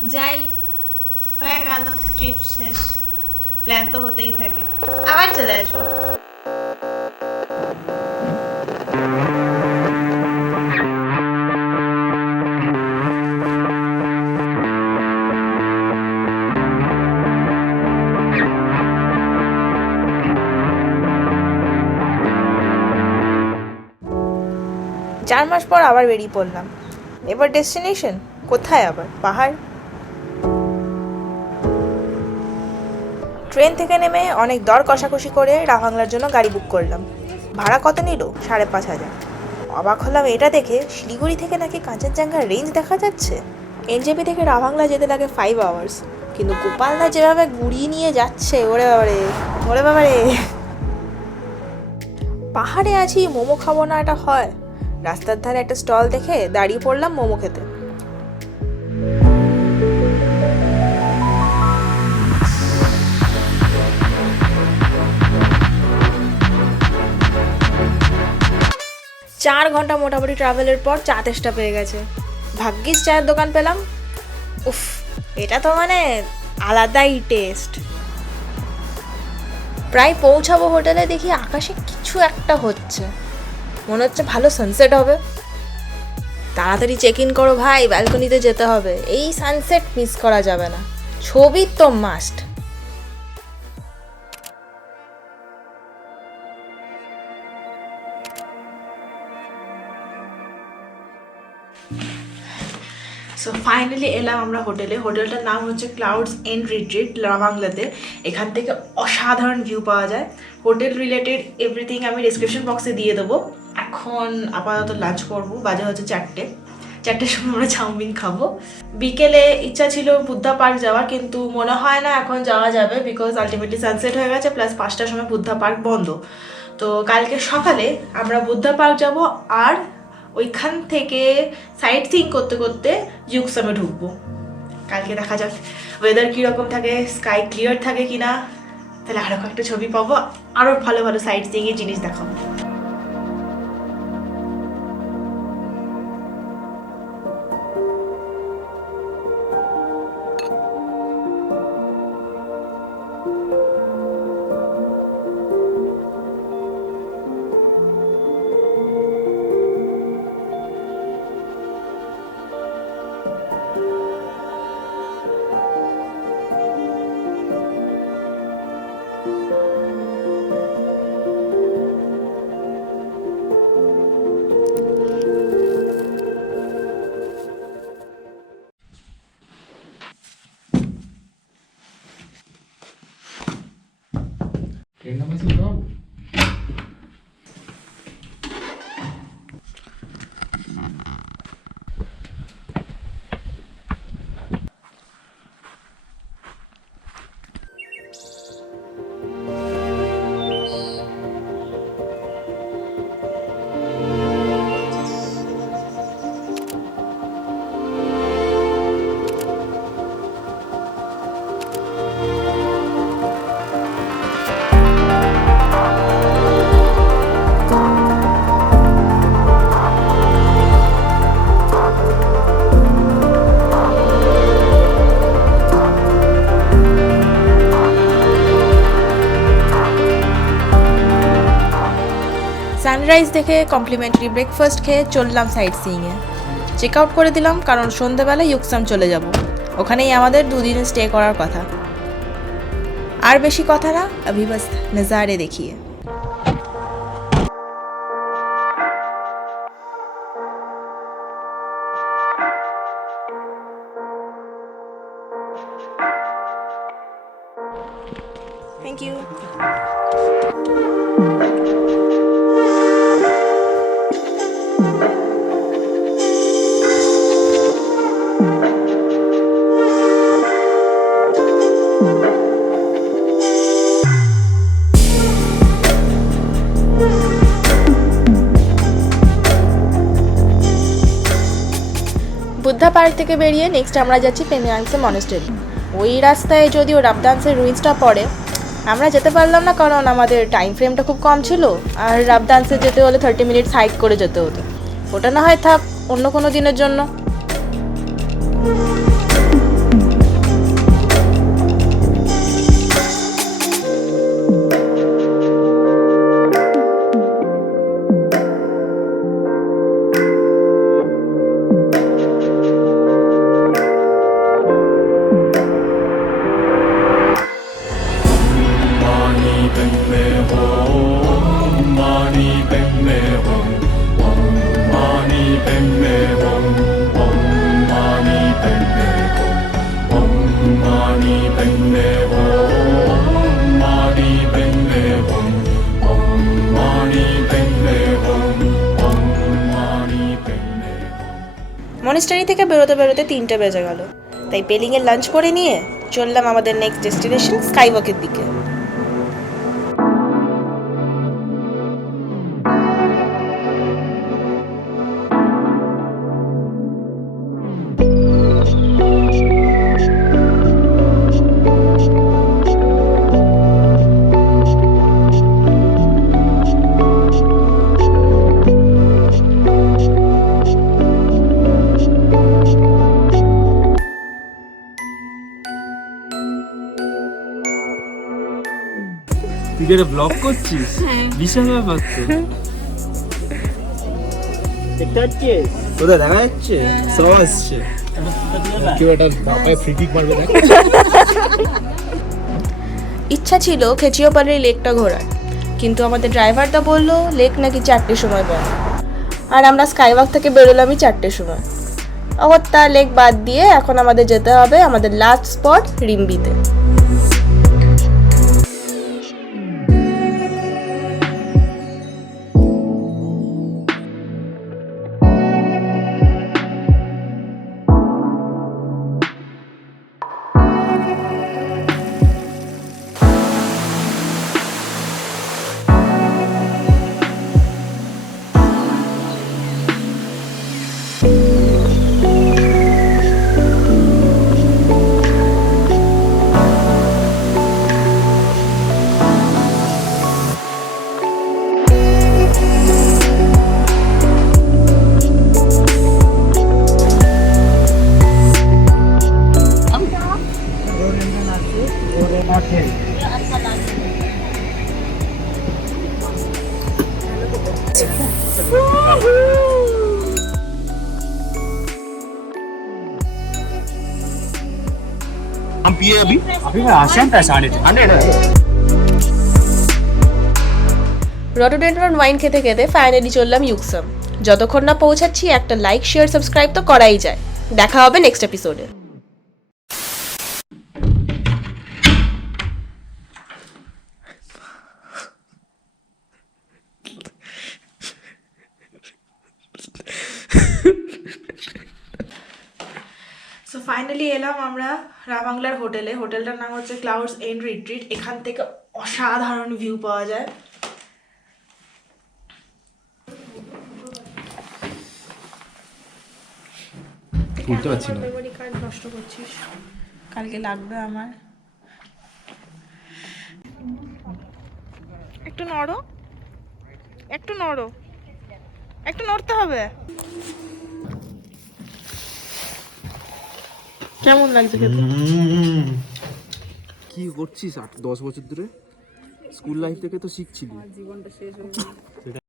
যাই, হয়ে গেল ট্রিপ শেষ। প্ল্যান তো হতেই থাকে, আবার চলে আসবো। 4 মাস পর আবার বেরিয়ে পড়লাম। এবার ডেস্টিনেশন কোথায়? আবার পাহাড়। ট্রেন থেকে নেমে অনেক দর কষাকষি করে রাভাংলার জন্য গাড়ি বুক করলাম। ভাড়া কত নিল? 5,500। অবাক হলাম এটা দেখে, শিলিগুড়ি থেকে নাকি কাঞ্চনজঙ্ঘার রেঞ্জ দেখা যাচ্ছে। এনজেপি থেকে রাভাংলা যেতে লাগে 5 আওয়ার্স, কিন্তু গোপালদা যেভাবে গুড়িয়ে নিয়ে যাচ্ছে, ওরে বাবারে, ওরে বাবারে। পাহাড়ে আছি, মোমো খাবো না এটা হয়? রাস্তার ধারে একটা স্টল দেখে দাঁড়িয়ে পড়লাম মোমো খেতে। চার ঘন্টা মোটামুটি ট্রাভেলের পর চা তেষ্টা পেয়ে গেছে। ভাগ্যিস চায়ের দোকান পেলাম। উফ, এটা তো মানে আলাদাই টেস্ট। প্রায় পৌঁছাবো হোটেলে, দেখি আকাশে কিছু একটা হচ্ছে, মনে হচ্ছে ভালো সানসেট হবে। তাড়াতাড়ি চেক ইন করো ভাই, ব্যালকনিতে যেতে হবে, এই সানসেট মিস করা যাবে না, ছবি তো মাস্ট। সো ফাইনালি এলাম আমরা হোটেলে। হোটেলটার নাম হচ্ছে ক্লাউডস এন্ড রিট্রিট, রাভাংলাতে। এখান থেকে অসাধারণ ভিউ পাওয়া যায়। হোটেল রিলেটেড এভরিথিং আমি ডিসক্রিপশন বক্সে দিয়ে দেবো। এখন আপাতত লাঞ্চ করবো, বাজে হচ্ছে 4টের সময় আমরা চাউমিন খাবো। বিকেলে ইচ্ছা ছিল বুদ্ধা পার্ক যাওয়ার, কিন্তু মনে হয় না এখন যাওয়া যাবে, বিকজ আলটিমেটলি সানসেট হয়ে গেছে, প্লাস 5টার সময় বুদ্ধা পার্ক বন্ধ। তো কালকে সকালে আমরা বুদ্ধা পার্ক যাব, আর ওইখান থেকে সাইট সিইং করতে করতে ইউকসামে ঢুকবো। কালকে দেখা যাক ওয়েদার কীরকম থাকে, স্কাই ক্লিয়ার থাকে কিনা, তাহলে আরও কয়েকটা ছবি পাবো, আরও ভালো ভালো সাইট সিইংয়ের জিনিস দেখাবো। Kena masih kau. সানরাইজ দেখে কমপ্লিমেন্টারি ব্রেকফাস্ট খেয়ে চললাম সাইট সিইংয়ে। চেক আউট করে দিলাম, কারণ সন্ধ্যেবেলা ইউকসাম চলে যাব, ওখানেই আমাদের 2 দিন স্টে করার কথা। আর বেশি কথা না, अभी बस नज़ारे देखिए। Thank you. বুদ্ধা পার্ক থেকে বেরিয়ে নেক্সট আমরা যাচ্ছি পেমিয়াংসে মনেস্টারি। ওই রাস্তায় যদিও রাবদান্সের রুইন্সটা পড়ে, আমরা যেতে পারলাম না কারণ আমাদের টাইম ফ্রেমটা খুব কম ছিল, আর রাবদান্সে যেতে হলে 30 মিনিটস হাইক করে যেতে হতো। ওটা না হয় থাক, অন্য কোনো দিনের জন্য। মনেস্টারি থেকে বেরোতে বেরোতে 3টে বেজে গেল, তাই পেলিংয়ে লাঞ্চ করে নিয়ে চললাম আমাদের নেক্সট ডেস্টিনেশন স্কাইওয়াকের দিকে। তুই যেটা ব্লগ করছিস বিশাল ব্যাপার তো। দেখতে পাচ্ছিস কোথায় দেখা যাচ্ছে সব আসছে কেউ একটা বাপায় ফ্রি কিক মারবে দেখ। ইচ্ছা ছিল খেচিওপাড়ির লেকটা ঘোরার, কিন্তু আমাদের ড্রাইভারটা বললো লেক নাকি 4টের সময় বন্ধ, আর আমরা স্কাইওয়াক থেকে বেরোলামই 4টের সময়। অগত্যা লেক বাদ দিয়ে এখন আমাদের যেতে হবে আমাদের লাস্ট স্পট রিম্বিতে। हम पिए अभी मैं आसान पैसा आने 100 রডোডেন্ড্রন ওয়াইন খেতে খেতে ফাইনালি চললাম ইউকসাম। যতক্ষণ না পৌঁছাচ্ছি একটা লাইক শেয়ার সাবস্ক্রাইব তো করাই যায়। দেখা হবে নেক্সট এপিসোডে। সো ফাইনালি এলাম আমরা রাভাংলার হোটেলে। হোটেলটার নাম হচ্ছে ক্লাউডস এন্ড রিট্রিট। এখান থেকে অসাধারণ ভিউ পাওয়া যায়। খুলতে পারছি না। মেমোরি কার্ড নষ্ট করছিস, কালকে লাগবে আমার। একটু নড়ো, একটু নড়ো, একটু নড়তে হবে। কেমন লাগছে খেতে? কি করছিস 8-10 বছর ধরে? স্কুল লাইফ থেকে তো শিখছিলি। জীবনটা শেষ হয়ে গেল।